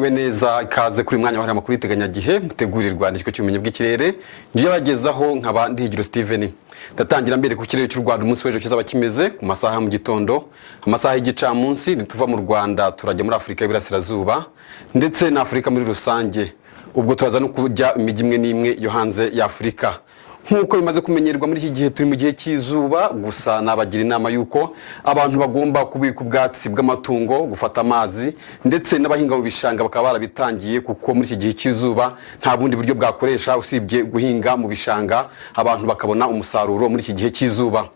Mwiriwe neza ikaze kuri mwanya wahara makuru iteganyagihe mutegurirwa n'icyo cyumenye bw'ikirere ngiye bagezaho nkaba ndihigiro Steven. Ndatangira mbere ku kirere cy'u Rwanda umunsi w'ejo kizaba kimeze ku masaha mu gitondo, amasaha y'igicamunsi nituva mu Rwanda turajya muri Afrika y'Iburasirazuba ndetse na Afrika muri rusange. Ubwo turaza no kujya imijyi imwe n'imwe yo hanze ya Afrika. Nkuko bimaze kumenyerwa muri iki gihe turi mu gihe cy'izuba, gusa nabagira inama yuko abantu bagomba kubika ubwatsi bw'amatungo, gufata amazi ndetse n'abahinga mu bishanga bakaba barabitangiye, kuko muri iki gihe cy'izuba nta bundi buryo bwakoresha usibye guhinga mu bishanga abantu bakabona umusaruro muri iki gihe cy'izuba.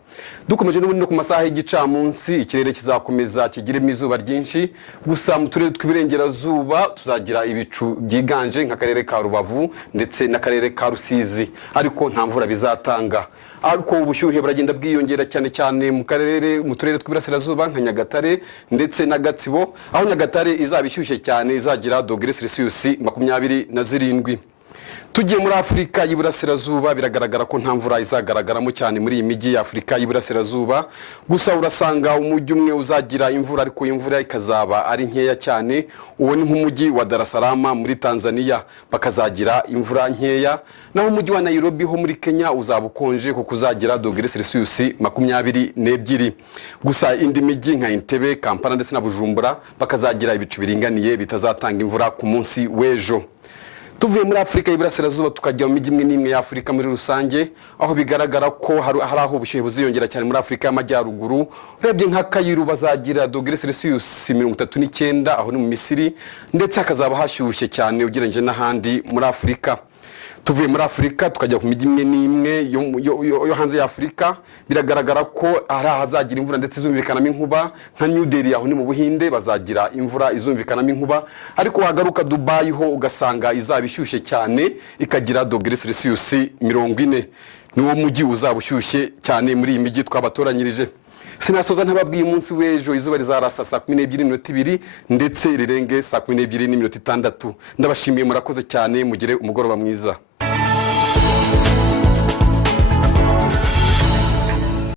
Dukomeje n'ubundi no ku masaha y'igicamunsi ikirere kizakomeza kigiremo izuba ryinshi, gusa mu turere tw'Iburengerazuba tuzagira ibicu byiganje nk'akarere ka Rubavu ndetse n'akarere ka Rusizi, ariko nta mvura bizatanga. Ariko ubushyuhe buragenda bwiyongera cyane cyane mu turere tw'Iburasirazuba nka Nyagatare ndetse na Gatsibo, aho Nyagatare izaba ishyushye cyane izagira °C 27. Tugiye muri Afrika y'Iburasirazuba biragaragara ko nta mvura izagaragaramo cyane muri iyi mijyi ya Afrika y'Iburasirazuba, gusa urasanga umujyi umwe uzagira imvura, ariko imvura ikazaba ari nkeya cyane. Uwo ni nk'umujyi wa Dar es Salaam muri Tanzania, bakazagira imvura nkeya. Naho umujyi wa Nairobi ho muri Kenya uzaba ukonje kuko uzagira °C 22. Gusa indi mijyi nka Entebbe, Kampala ndetse na Bujumbura bakazagira ibicu biringaniye bitazatanga imvura ku munsi w'ejo. Tuvuye muri Afrika y'Iburasirazuba tukajya mu mijyi imwe n'imwe ya Afrika muri rusange, aho bigaragara ko hari aho ubushyuhe buziyongera cyane muri Afrika y'Amajyaruguru. Urebye nka Kairu bazagira °C 39 aho ni mu Misiri, ndetse hakazaba hashyushye cyane ugereranyije n'ahandi muri Afrika. Tuvuye muri Afrika tukajya ku mijyi imwe n'imwe yo hanze ya Afrika, biragaragara ko ari ahazagira imvura ndetse izumvikanamo inkuba. Nka New Delhi aho ni mu Buhinde bazagira imvura izumvikanamo inkuba, ariko wagaruka Dubai ho ugasanga izaba ishyushye cyane ikagira °C 40. Niwo mujyi uzaba ushyushye cyane muri iyi mijyi twabatoranyirije. Sinasoza ntababwiye umunsi w'ejo izuba rizarasa saa 12:02 ndetse rirenge saa 12:06. Ndabashimiye, murakoze cyane, mugire umugoroba mwiza.